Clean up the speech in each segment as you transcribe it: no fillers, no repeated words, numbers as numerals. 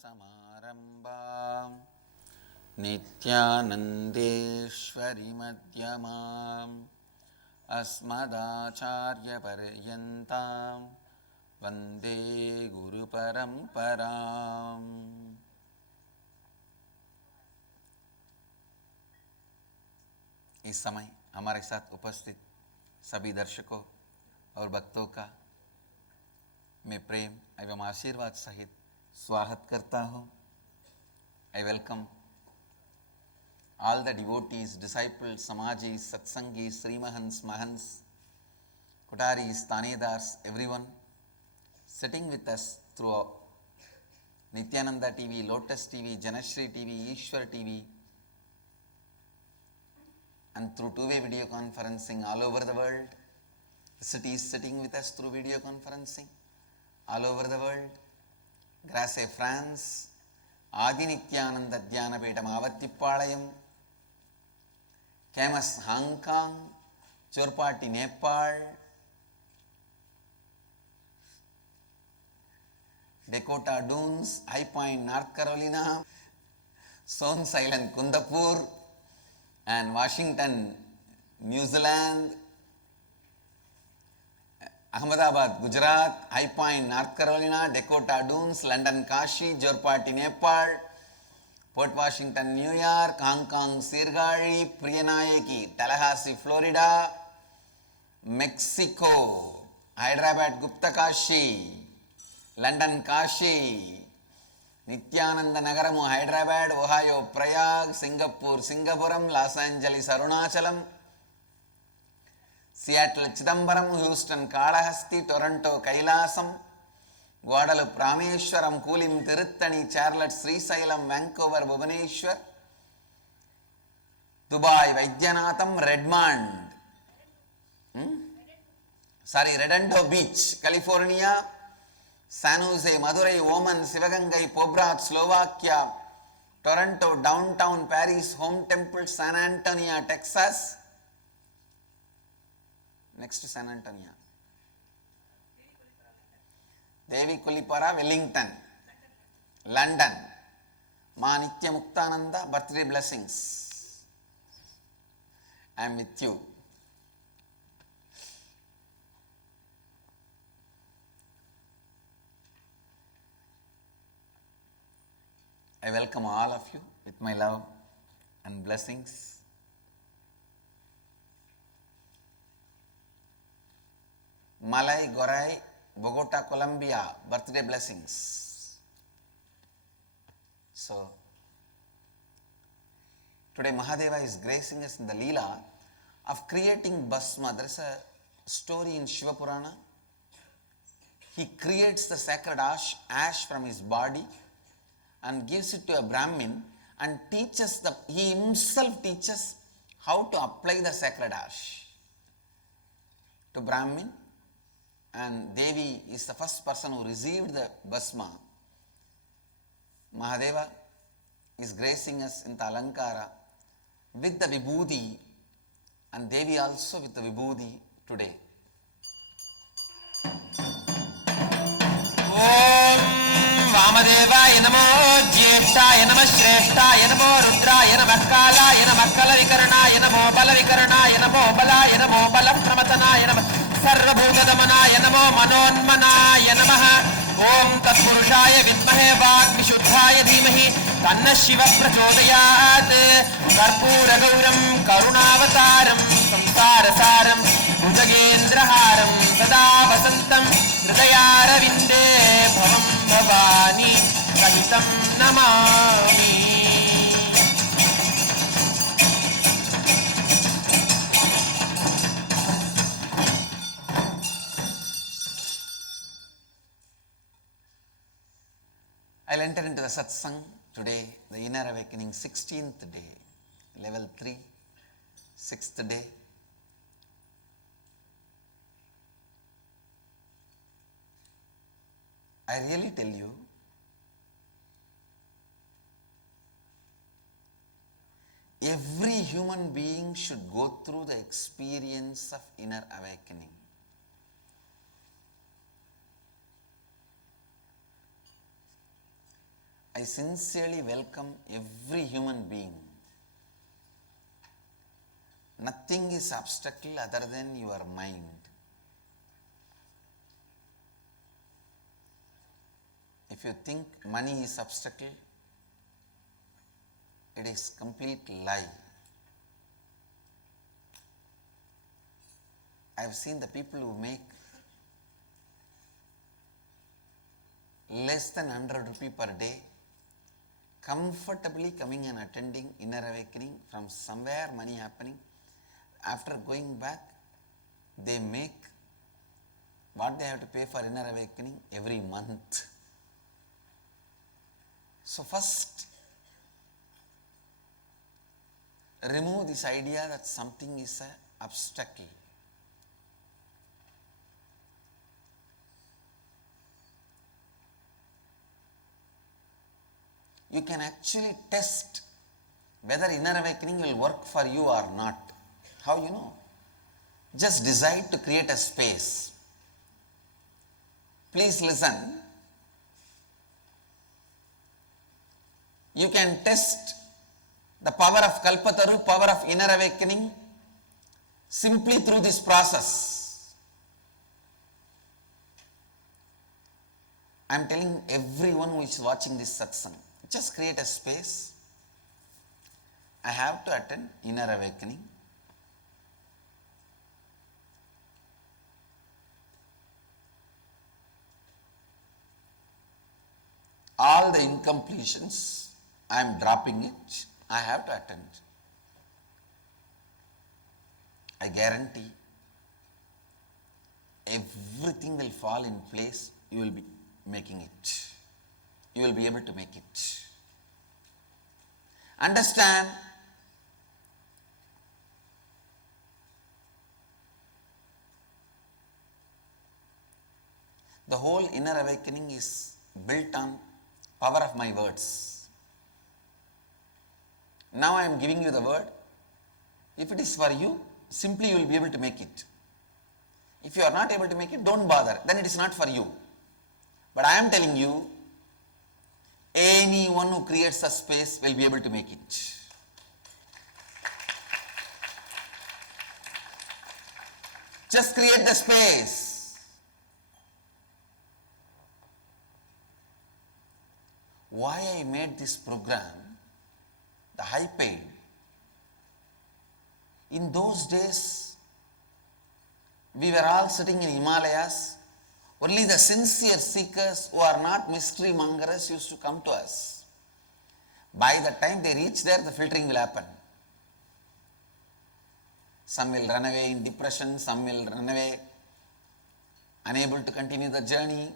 Satsang Nithyanandeshwari Madhyamam Asmadacharya Paryantam Vande Guru Paramparam. इस समय हमारे साथ उपस्थित सभी दर्शकों और भक्तों का मैं प्रेम एवं आशीर्वाद सहित स्वागत करता हूँ. I welcome all the devotees, disciples, samajis, satsangis, srimahans, mahans, kotaris, tanedars, everyone sitting with us through Nithyananda TV, Lotus TV, Janashri TV, Ishwar TV, and through two-way video conferencing all over the world. The city is sitting with us through video conferencing all over the world. Grasse, France, Adi Nithyananda Dhyanapetham Avattipalayam, Camas, Hong Kong, Chorpati, Nepal, Dakota Dunes, High Point, North Carolina, Sons Island, Kundapur, and Washington, New Zealand, Ahmedabad, Gujarat, High Point, North Carolina, Dakota Dunes, London, Kashi, Jorpati, Nepal, Port Washington, New York, Hong Kong, Sirgari, Priyanayaki, Tallahassee, Florida, Mexico, Hyderabad, Gupta Kashi, London, Kashi, Nithyananda Nagaramu, Hyderabad, Ohio, Prayag, Singapore, Singapuram, Los Angeles, Arunachalam, Seattle, Chidambaram, Houston, Kalahasti, Toronto, Kailasam, Guadalupe, Rameshwaram, Kulim-Tiruttani, Charlotte, Srisailam, Vancouver, Bhubaneswar, Dubai, Vaidyanatham, Redmond, Redondo Beach, California, San Jose, Madurai, Oman, Sivagangai, Pobrad, Slovakia, Toronto, downtown Paris, Home Temple, San Antonio, Texas. Next to San Antonio. Devi Kulipara, Wellington, London. Ma Nitya Muktananda, birthday blessings. I am with you. I welcome all of you with my love and blessings. Malay Gorai, Bogota, Colombia, birthday blessings. So, today Mahadeva is gracing us in the Leela of creating Bhasma. There is a story in Shiva Purana. He creates the sacred ash from his body and gives it to a Brahmin and teaches he himself teaches how to apply the sacred ash to Brahmin. And Devi is the first person who received the Bhasma. Mahadeva is gracing us in the Alankara with the Vibhuti, and Devi also with the Vibhuti today. Om Vamadevaya Namo Jyeshtaya Namo Shrestaya Namo Rudraya Namo Kalaya Namo Kalavikarnaya Namo Balavikarnaya Namo Balaya Namo Balapramatanaaya Namo Sarvabhugadamanaaya Namo Manonmanaya Namaha. Om Tatpurushaya Vidmahe Vagvishuddhaya Dhimahi Tanna Shiva Prachodayat. Karpura Gauram Karunavataram Samsarasaram Bhujagendraharam Sada Vasantam Hridayaravinде Bhavam Bhavani Sahitam Namami. I'll enter into the Satsang today, the Inner Awakening, 16th day, level 3, 6th day. I really tell you, every human being should go through the experience of inner awakening. I sincerely welcome every human being. Nothing is obstacle other than your mind. If you think money is obstacle, it is complete lie. I have seen the people who make less than 100 rupees per day comfortably coming and attending inner awakening from somewhere money happening. After going back, they make what they have to pay for inner awakening every month. So first, remove this idea that something is an obstacle. You can actually test whether inner awakening will work for you or not. How you know? Just decide to create a space. Please listen. You can test the power of Kalpataru, power of inner awakening, simply through this process. I am telling everyone who is watching this satsang, just create a space. I have to attend inner awakening. All the incompletions, I am dropping it. I have to attend. I guarantee everything will fall in place. You will be making it. You will be able to make it. Understand? The whole inner awakening is built on power of my words. Now I am giving you the word. If it is for you, simply you will be able to make it. If you are not able to make it, don't bother. Then it is not for you. But I am telling you, anyone who creates a space will be able to make it. Just create the space. Why I made this program, the high paid, in those days, we were all sitting in Himalayas. Only the sincere seekers who are not mystery mongers used to come to us. By the time they reach there, the filtering will happen. Some will run away in depression, some will run away unable to continue the journey.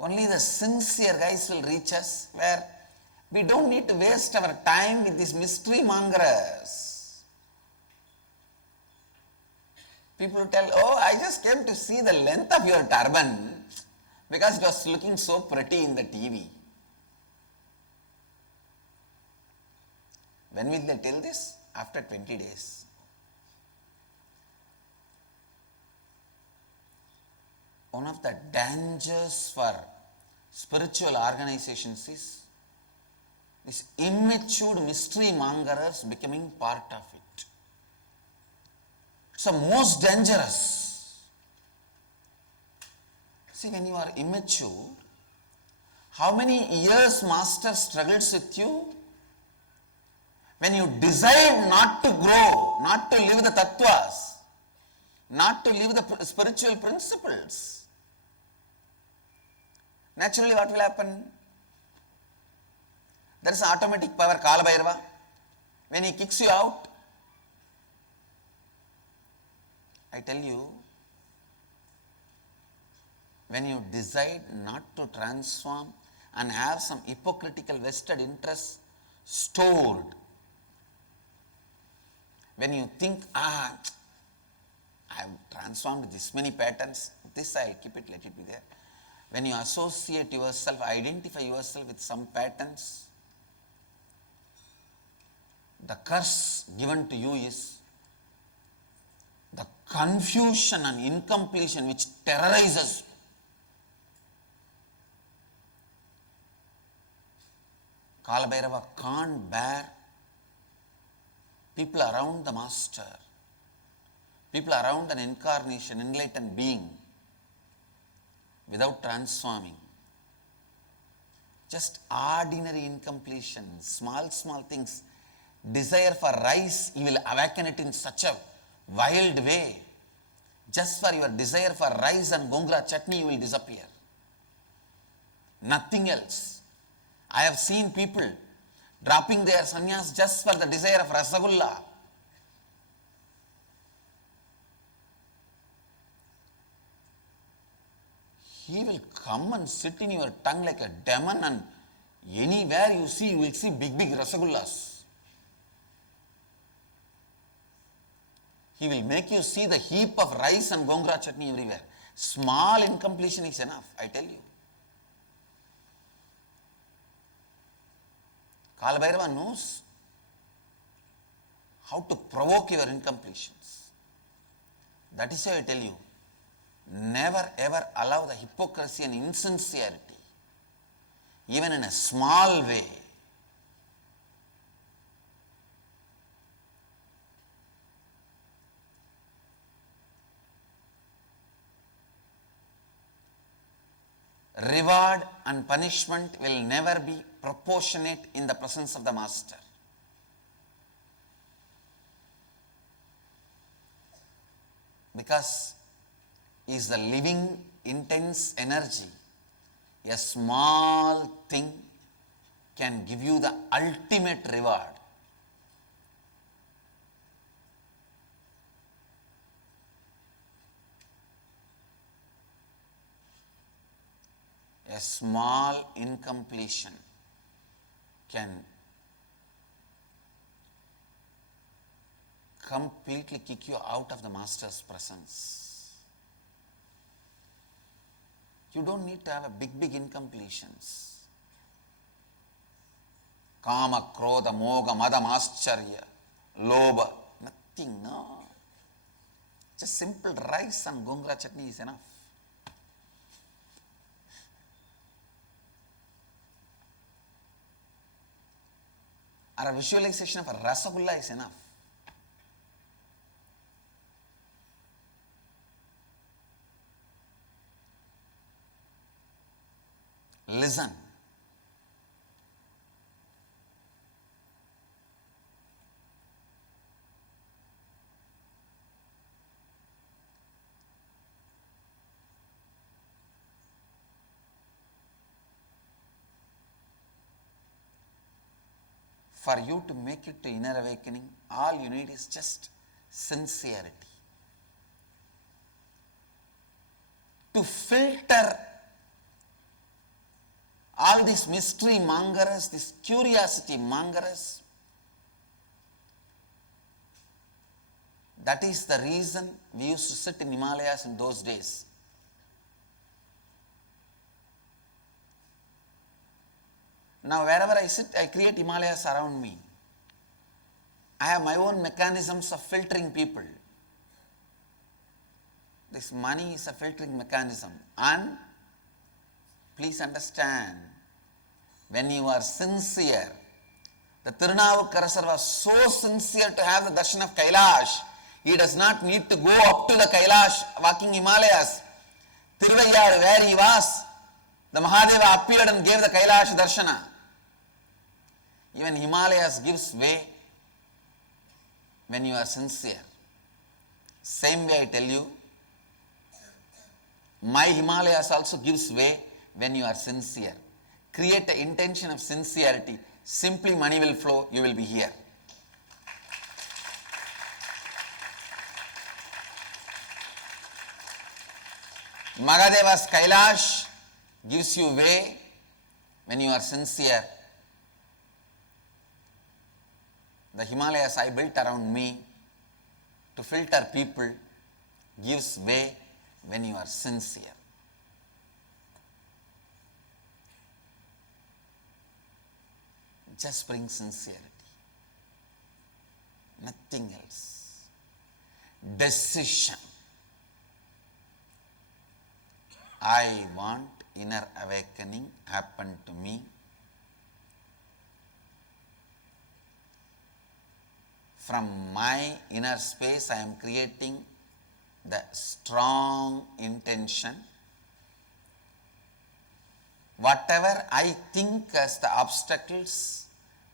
Only the sincere guys will reach us, where we don't need to waste our time with these mystery mongers. People tell, oh, I just came to see the length of your turban because it was looking so pretty in the TV. When will they tell this? After 20 days. One of the dangers for spiritual organizations is this immature mystery mongers becoming part of it. It's the most dangerous. See, when you are immature, how many years Master struggles with you? When you decide not to grow, not to live the tattvas, not to live the spiritual principles, naturally what will happen? There is an automatic power, Kala Bhairava. When he kicks you out, I tell you, when you decide not to transform and have some hypocritical vested interests stored, when you think, I have transformed this many patterns, this I will keep it, let it be there. When you associate yourself, identify yourself with some patterns, the curse given to you is the confusion and incompletion which terrorizes you. Kalabhairava can't bear people around the master, people around an incarnation, enlightened being, without transforming. Just ordinary incompletion, small things. Desire for rice, you will awaken it in such a wild way. Just for your desire for rice and gongura chutney, you will disappear. Nothing else. I have seen people dropping their sannyas just for the desire of rasagulla. He will come and sit in your tongue like a demon, and anywhere you see, you will see big rasagullas. He will make you see the heap of rice and gongura chutney everywhere. Small incompletion is enough, I tell you. Kalabhairava knows how to provoke your incompletions. That is why I tell you, never ever allow the hypocrisy and insincerity, even in a small way. Reward and punishment will never be proportionate in the presence of the master. Because he is the living, intense energy. A small thing can give you the ultimate reward. A small incompletion can completely kick you out of the master's presence. You don't need to have a big incompletions. Kama, Krodha, Moga, Madam, Ascharya, Lobha, nothing, no. Just simple rice and gongura chutney is enough. Or a visualization of a rasagulla is enough. Listen. For you to make it to inner awakening, all you need is just sincerity. To filter all these mystery mongers, these curiosity mongers, that is the reason we used to sit in Himalayas in those days. Now wherever I sit, I create Himalayas around me. I have my own mechanisms of filtering people. This money is a filtering mechanism. And please understand, when you are sincere, the Tirunavukarasar was so sincere to have the darshan of Kailash, he does not need to go up to the Kailash walking Himalayas. Tiruvayar, where he was, the Mahadeva appeared and gave the Kailash darshana. Even Himalayas gives way when you are sincere. Same way I tell you, my Himalayas also gives way when you are sincere. Create an intention of sincerity. Simply money will flow, you will be here. Magadeva's Kailash gives you way when you are sincere. The Himalayas I built around me to filter people gives way when you are sincere. Just bring sincerity. Nothing else. Decision. I want inner awakening happen to me. from my inner space I am creating the strong intention. Whatever I think as the obstacles,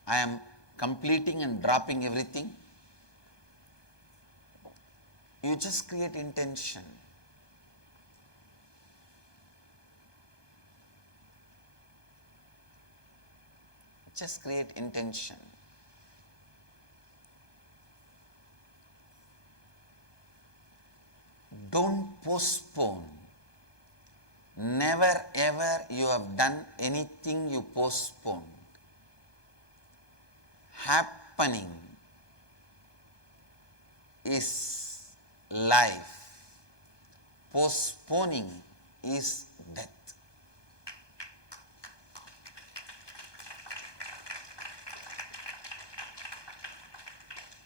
I am completing and dropping everything. You just create intention. Just create intention. Don't postpone. Never ever you have done anything you postponed. Happening is life. Postponing is death.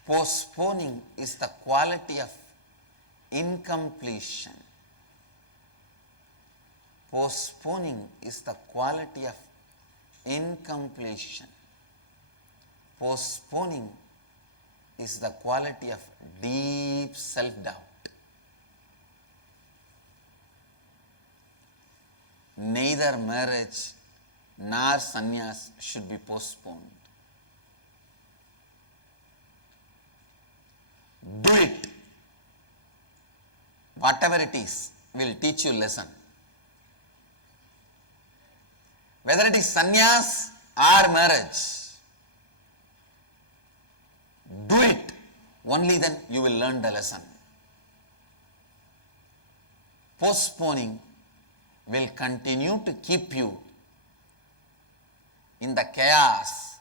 Postponing is the quality of incompletion. Postponing is the quality of incompletion. Postponing is the quality of deep self-doubt. Neither marriage nor sannyas should be postponed. Do it. Whatever it is will teach you lesson. Whether it is sannyas or marriage, do it. Only then you will learn the lesson. Postponing will continue to keep you in the chaos,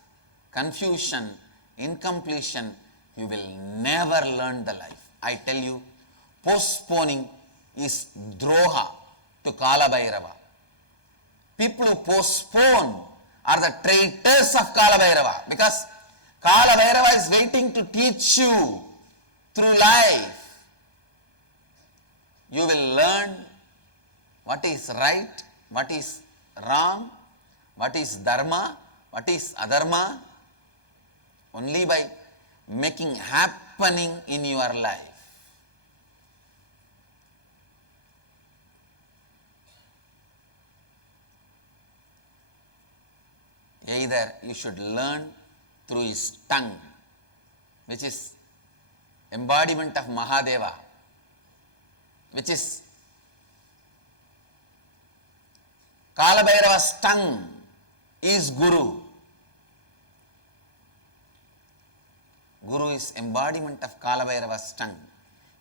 confusion, incompletion. You will never learn the life. I tell you, postponing is droha to Kalabhairava. People who postpone are the traitors of Kalabhairava, because Kalabhairava is waiting to teach you through life. You will learn what is right, what is wrong, what is dharma, what is adharma, only by making happening in your life. Either you should learn through his tongue, which is embodiment of Mahadeva, which is Kalabhairava's tongue is Guru. Guru is embodiment of Kalabhairava's tongue.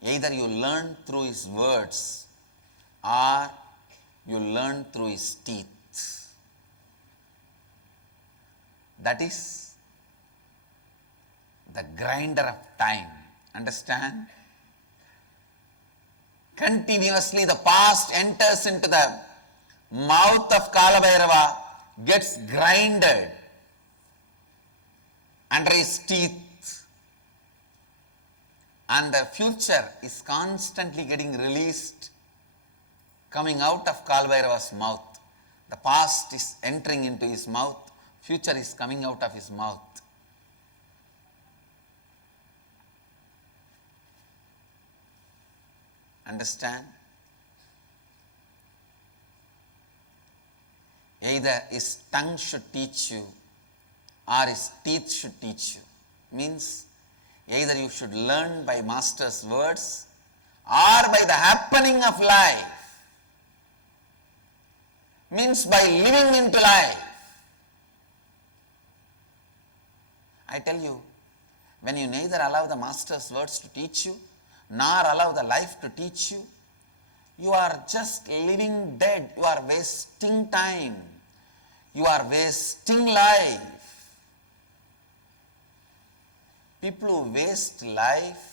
Either you learn through his words or you learn through his teeth. That is the grinder of time. Understand? Continuously the past enters into the mouth of Kalabhairava, gets grinded under his teeth, and the future is constantly getting released, coming out of Kalabhairava's mouth. The past is entering into his mouth, future is coming out of his mouth. Understand? Either his tongue should teach you or his teeth should teach you. Means either you should learn by master's words or by the happening of life. Means by living into life. I tell you, when you neither allow the master's words to teach you nor allow the life to teach you, you are just living dead. You are wasting time. You are wasting life. People who waste life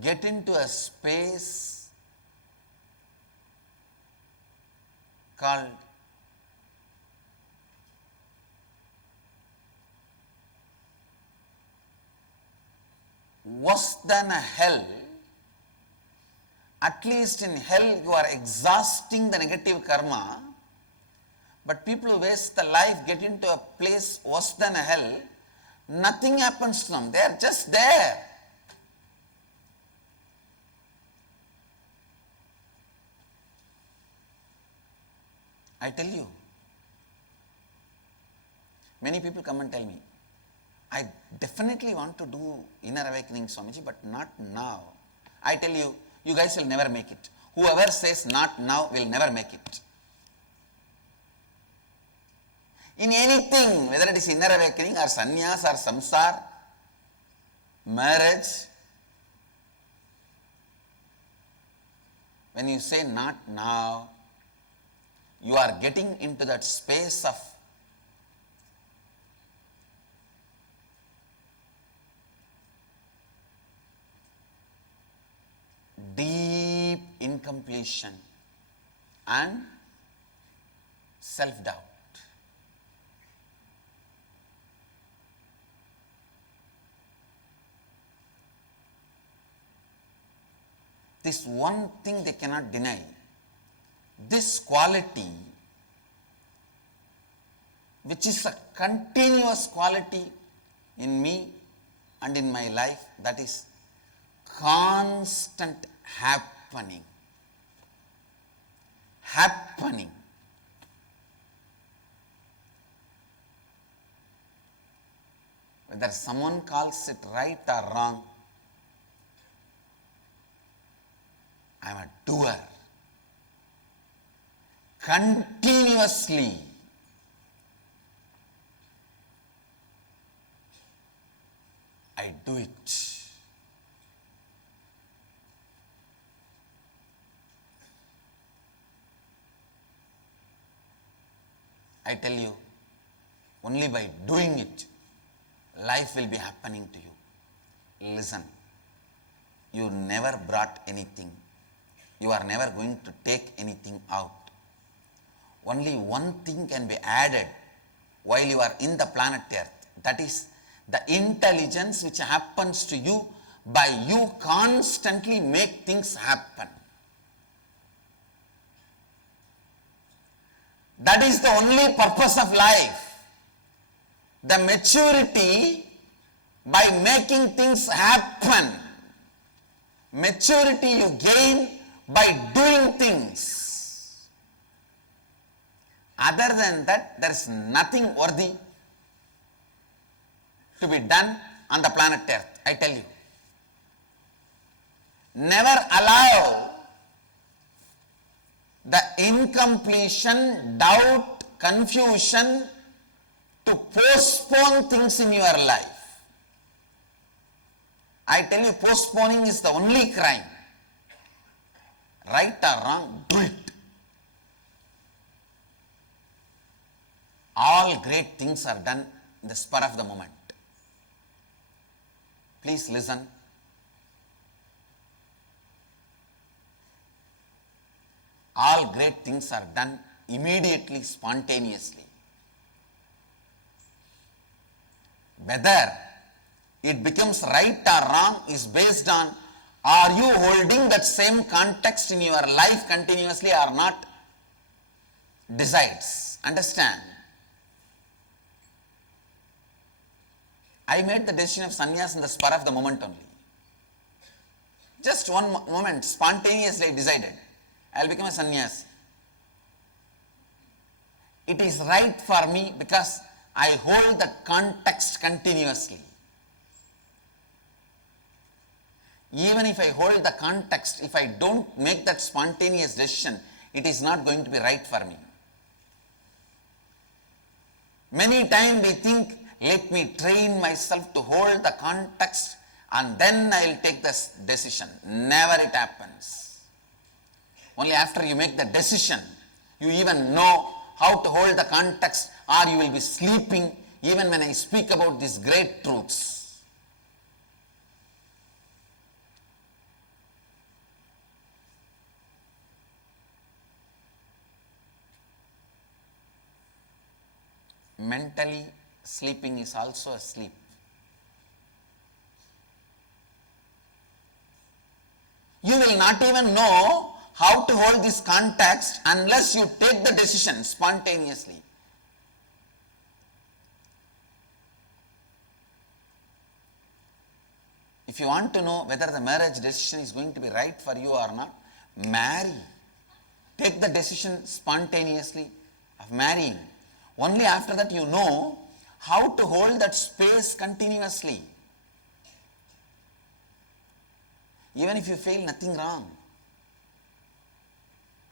get into a space called worse than a hell. At least in hell you are exhausting the negative karma, but people who waste the life get into a place worse than a hell, nothing happens to them, they are just there. I tell you, many people come and tell me, I definitely want to do inner awakening, Swamiji, but not now. I tell you, you guys will never make it. Whoever says not now will never make it. In anything, whether it is inner awakening or sannyas or samsar, marriage, when you say not now, you are getting into that space of deep incompletion and self-doubt. This one thing they cannot deny. This quality, which is a continuous quality in me and in my life, that is constant happening. Happening. Whether someone calls it right or wrong, I am a doer. Continuously. I do it. I tell you, only by doing it, life will be happening to you. Listen, you never brought anything. You are never going to take anything out. Only one thing can be added while you are in the planet Earth. That is the intelligence which happens to you by you constantly make things happen. That is the only purpose of life. The maturity by making things happen. Maturity you gain by doing things. Other than that, there is nothing worthy to be done on the planet Earth, I tell you. Never allow the incompletion, doubt, confusion to postpone things in your life. I tell you, postponing is the only crime. Right or wrong, do it. All great things are done in the spur of the moment. Please listen. All great things are done immediately, spontaneously. Whether it becomes right or wrong is based on, are you holding that same context in your life continuously or not, decides. Understand? I made the decision of sannyas in the spur of the moment only. Just one moment, spontaneously I decided, I will become a sannyas. It is right for me because I hold the context continuously. Even if I hold the context, if I don't make that spontaneous decision, it is not going to be right for me. Many times we think, let me train myself to hold the context and then I will take this decision. Never it happens. Only after you make the decision, you even know how to hold the context, or you will be sleeping even when I speak about these great truths. Mentally, sleeping is also a sleep. You will not even know how to hold this context unless you take the decision spontaneously. If you want to know whether the marriage decision is going to be right for you or not, marry. Take the decision spontaneously of marrying. Only after that you know how to hold that space continuously. Even if you feel nothing wrong.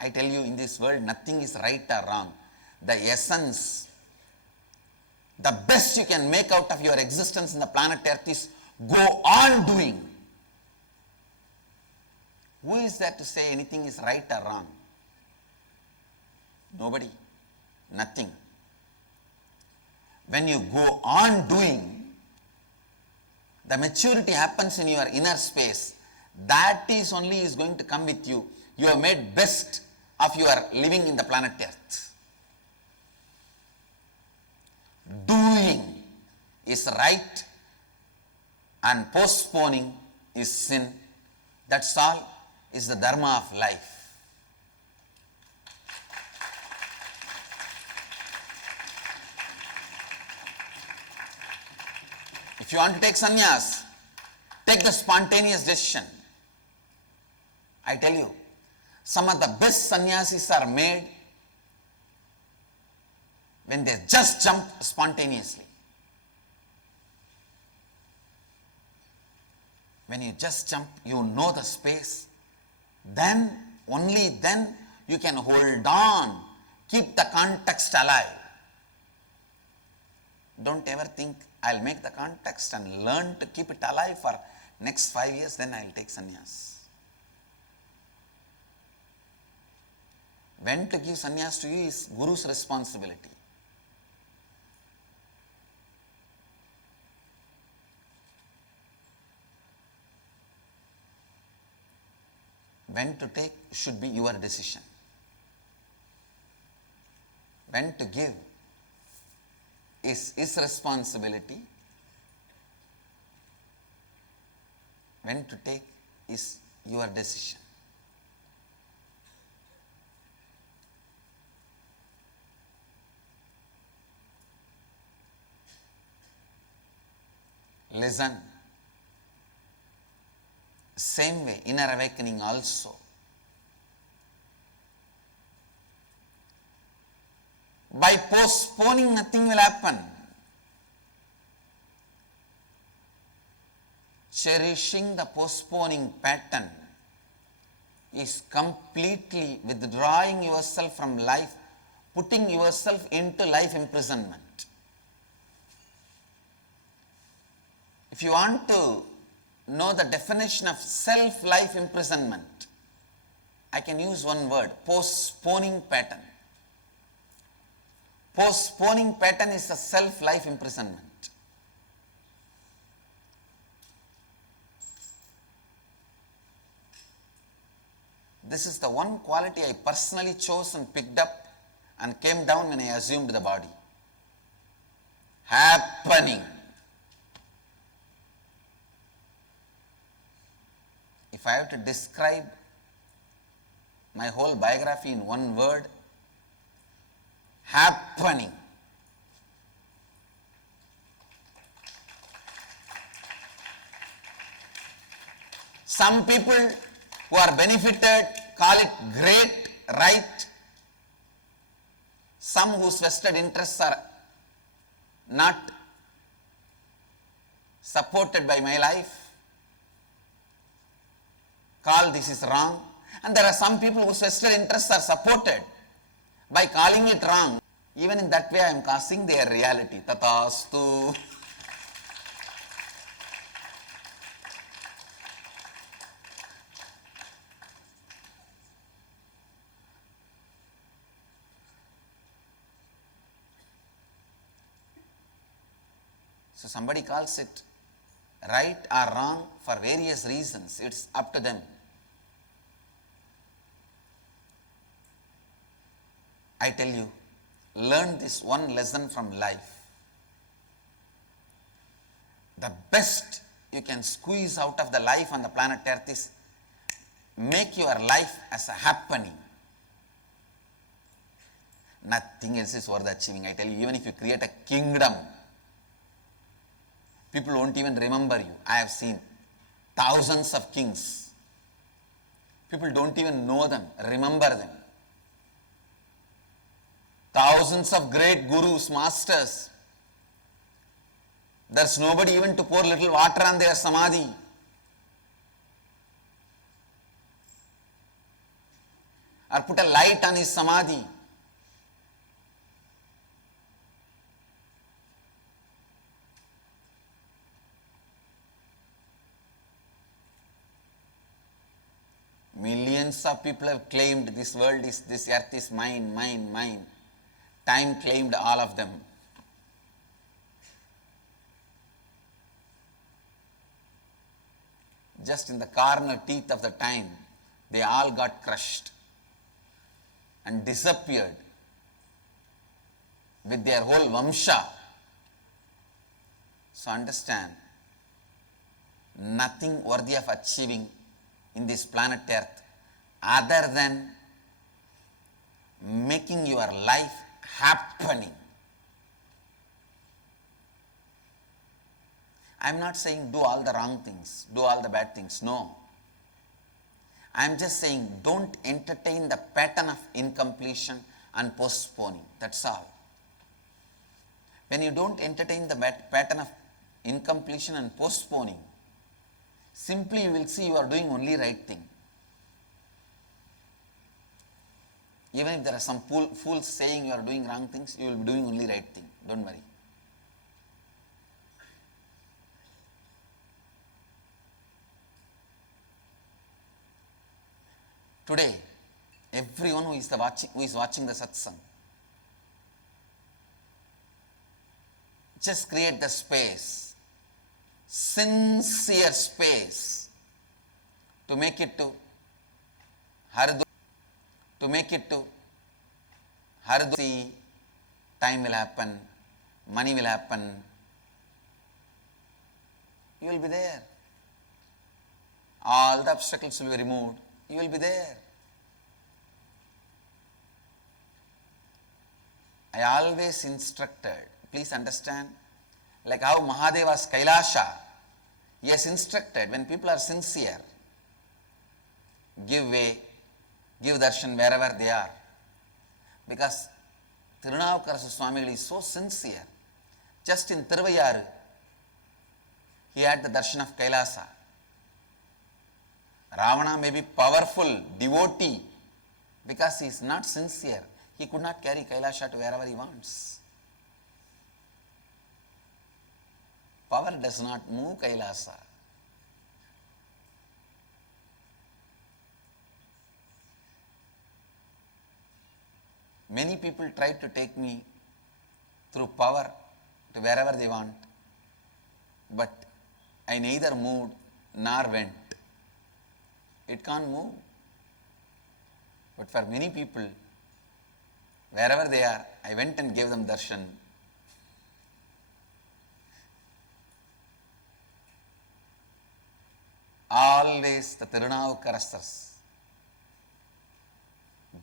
I tell you, in this world, nothing is right or wrong. The essence, the best you can make out of your existence in the planet Earth is go on doing. Who is there to say anything is right or wrong? Nobody. Nothing. When you go on doing, the maturity happens in your inner space. That is only is going to come with you. You have made best of your living in the planet Earth. Doing is right and postponing is sin. That's all is the dharma of life. If you want to take sannyas, take the spontaneous decision. I tell you, some of the best sannyasis are made when they just jump spontaneously. When you just jump, you know the space. Then, only then, you can hold on. Keep the context alive. Don't ever think, I'll make the context and learn to keep it alive for next 5 years, then I'll take sannyas. When to give sannyas to you is Guru's responsibility. When to take should be your decision. When to give is his responsibility. When to take is your decision. Listen. Same way, inner awakening also. By postponing, nothing will happen. Cherishing the postponing pattern is completely withdrawing yourself from life, putting yourself into life imprisonment. If you want to know the definition of self-life imprisonment, I can use one word, postponing pattern. Postponing pattern is a self-life imprisonment. This is the one quality I personally chose and picked up and came down when I assumed the body. Happening. If I have to describe my whole biography in one word, happening. Some people who are benefited call it great, right? Some whose vested interests are not supported by my life call this is wrong. And there are some people whose vested interests are supported by calling it wrong. Even in that way I am causing their reality. Tatastu. So somebody calls it right or wrong for various reasons. It's up to them. I tell you, learn this one lesson from life. The best you can squeeze out of the life on the planet Earth is make your life as a happening. Nothing else is worth achieving. I tell you, even if you create a kingdom, people won't even remember you. I have seen thousands of kings. People don't even know them, remember them. Thousands of great gurus, masters. There's nobody even to pour little water on their samadhi. Or put a light on his samadhi. Millions of people have claimed this earth is mine, mine, mine. Time claimed all of them. Just in the corner teeth of the time, they all got crushed and disappeared with their whole vamsha. So understand, nothing worthy of achieving in this planet Earth other than making your life happening. I am not saying do all the wrong things, do all the bad things, no. I am just saying don't entertain the pattern of incompletion and postponing, that's all. When you don't entertain the pattern of incompletion and postponing, simply you will see you are doing only right thing. Even if there are some fools saying you are doing wrong things, you will be doing only right thing. Don't worry. Today, everyone who is watching the satsang, just create the space, sincere space, to make it to Hardu, see, time will happen, money will happen, you will be there. All the obstacles will be removed, you will be there. I always instructed, please understand, like how Mahadeva's Kailasha, he has instructed, when people are sincere, give way, give darshan wherever they are. Because Tirunavukara Swamigal is so sincere. Just in Thiruvayaru, he had the darshan of Kailasa. Ravana may be powerful, devotee, because he is not sincere. He could not carry Kailasha to wherever he wants. Power does not move Kailasa. Many people tried to take me through power to wherever they want, but I neither moved nor went. It can't move. But for many people, wherever they are, I went and gave them darshan. Always the Tirunavukarasars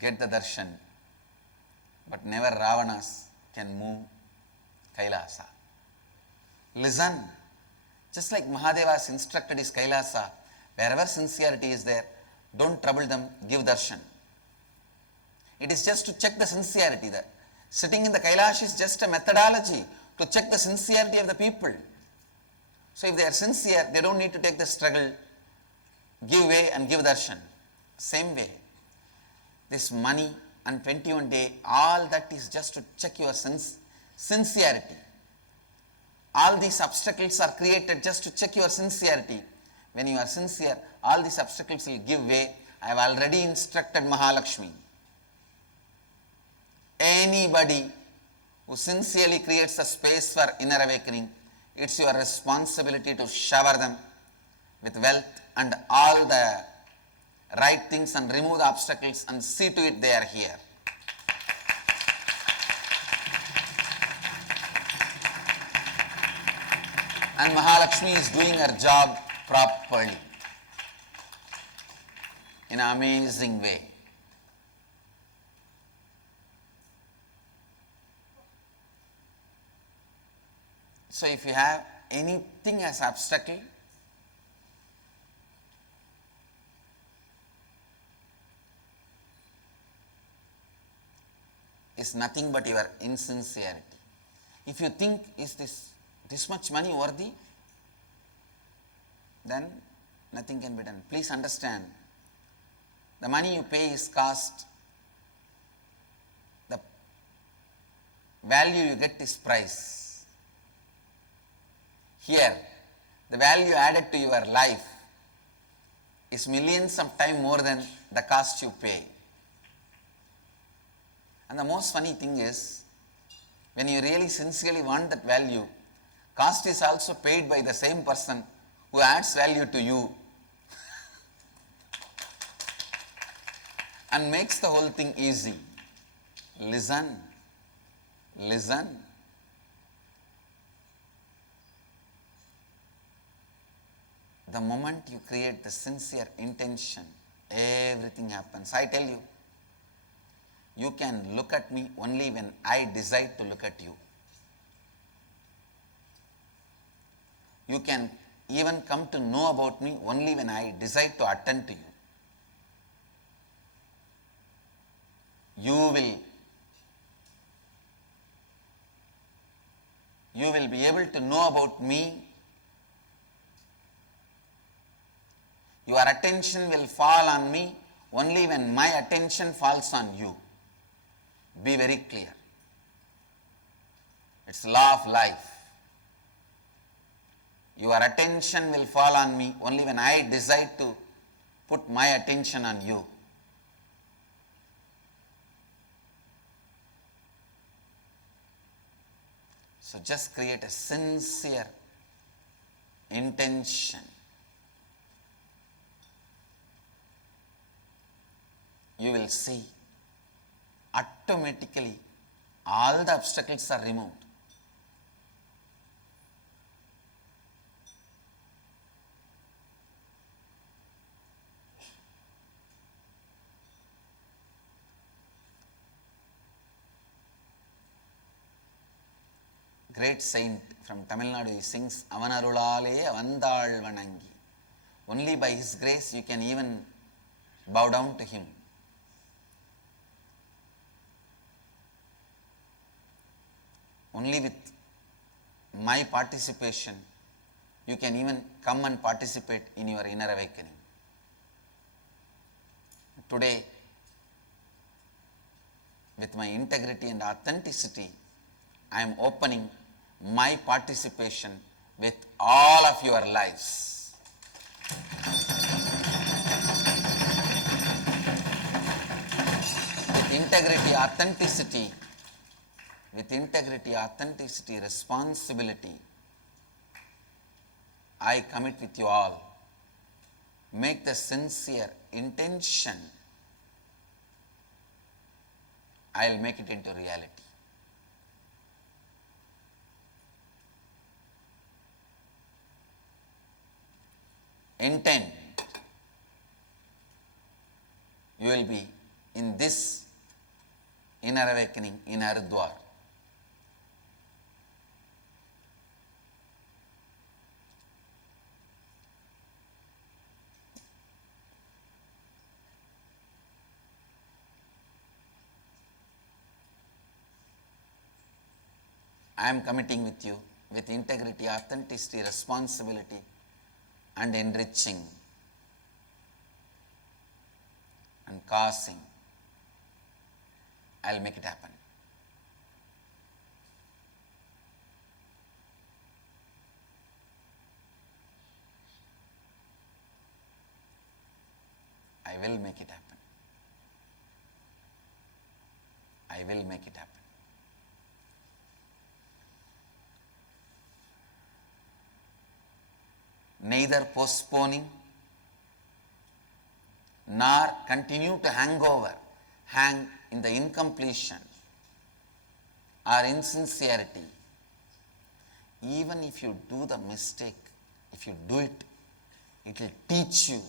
get the darshan, but never Ravanas can move Kailasa. Listen, just like Mahadeva has instructed his Kailasa, wherever sincerity is there, don't trouble them, give darshan. It is just to check the sincerity. That sitting in the Kailash is just a methodology to check the sincerity of the people. So if they are sincere, they don't need to take the struggle, give way and give darshan. Same way, this money and 21 day, all that is just to check your sincerity. All these obstacles are created just to check your sincerity. When you are sincere, all these obstacles will give way. I have already instructed Mahalakshmi. Anybody who sincerely creates a space for inner awakening, it's your responsibility to shower them with wealth and all the right things and remove the obstacles and see to it they are here. And Mahalakshmi is doing her job properly. in an amazing way. So if you have anything as obstacle, is nothing but your insincerity. If you think, is this much money worthy, then nothing can be done. Please understand, the money you pay is cost, the value you get is price. Here, the value added to your life is millions of times more than the cost you pay. And the most funny thing is, when you really sincerely want that value, cost is also paid by the same person who adds value to you and makes the whole thing easy. Listen. The moment you create the sincere intention, everything happens. I tell you, you can look at me only when I decide to look at you. You can even come to know about me only when I decide to attend to you. You will be able to know about me. Your attention will fall on me only when my attention falls on you. Be very clear. It's law of life. Your attention will fall on me only when I decide to put my attention on you. So just create a sincere intention. You will see automatically all the obstacles are removed. Great saint from Tamil Nadu, he sings, Avanarulale Avandal Vanangi. Only by his grace you can even bow down to him. Only with my participation, you can even come and participate in your inner awakening. Today, with my integrity and authenticity, I am opening my participation with all of your lives. With integrity, authenticity, responsibility, I commit with you all. Make the sincere intention. I will make it into reality. Intent. You will be in this inner awakening in Haridwar. I am committing with you with integrity, authenticity, responsibility, and enriching and causing. I'll make it happen. I will make it happen. I will make it happen. Neither postponing nor continue to hang in the incompletion or insincerity. Even if you do the mistake, if you do it, it will teach you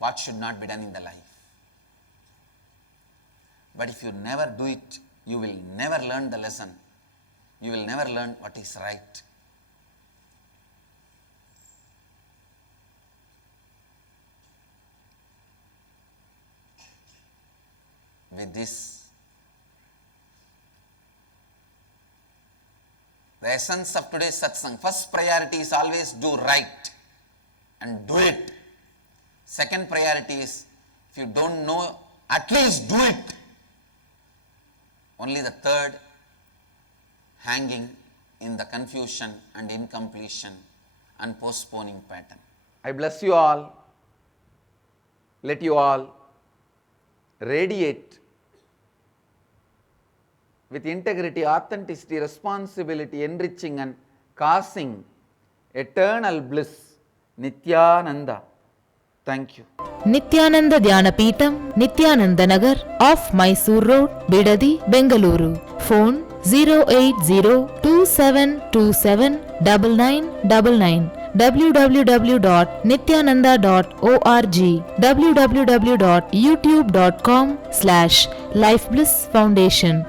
what should not be done in the life. But if you never do it, you will never learn the lesson. You will never learn what is right. With this, the essence of today's satsang, first priority is always do right and do it. Second priority is, if you don't know, at least do it. Only the third, hanging in the confusion and incompletion and postponing pattern. I bless you all. Let you all radiate with integrity, authenticity, responsibility, enriching and causing eternal bliss. Nithyananda. Thank you. Nithyananda Dhyanapītam, Nithyananda Nagar, off Mysore Road, Bidadi, Bengaluru. Phone 08027279999. www.nithyananda.org. www.youtube.com/Life Bliss Foundation.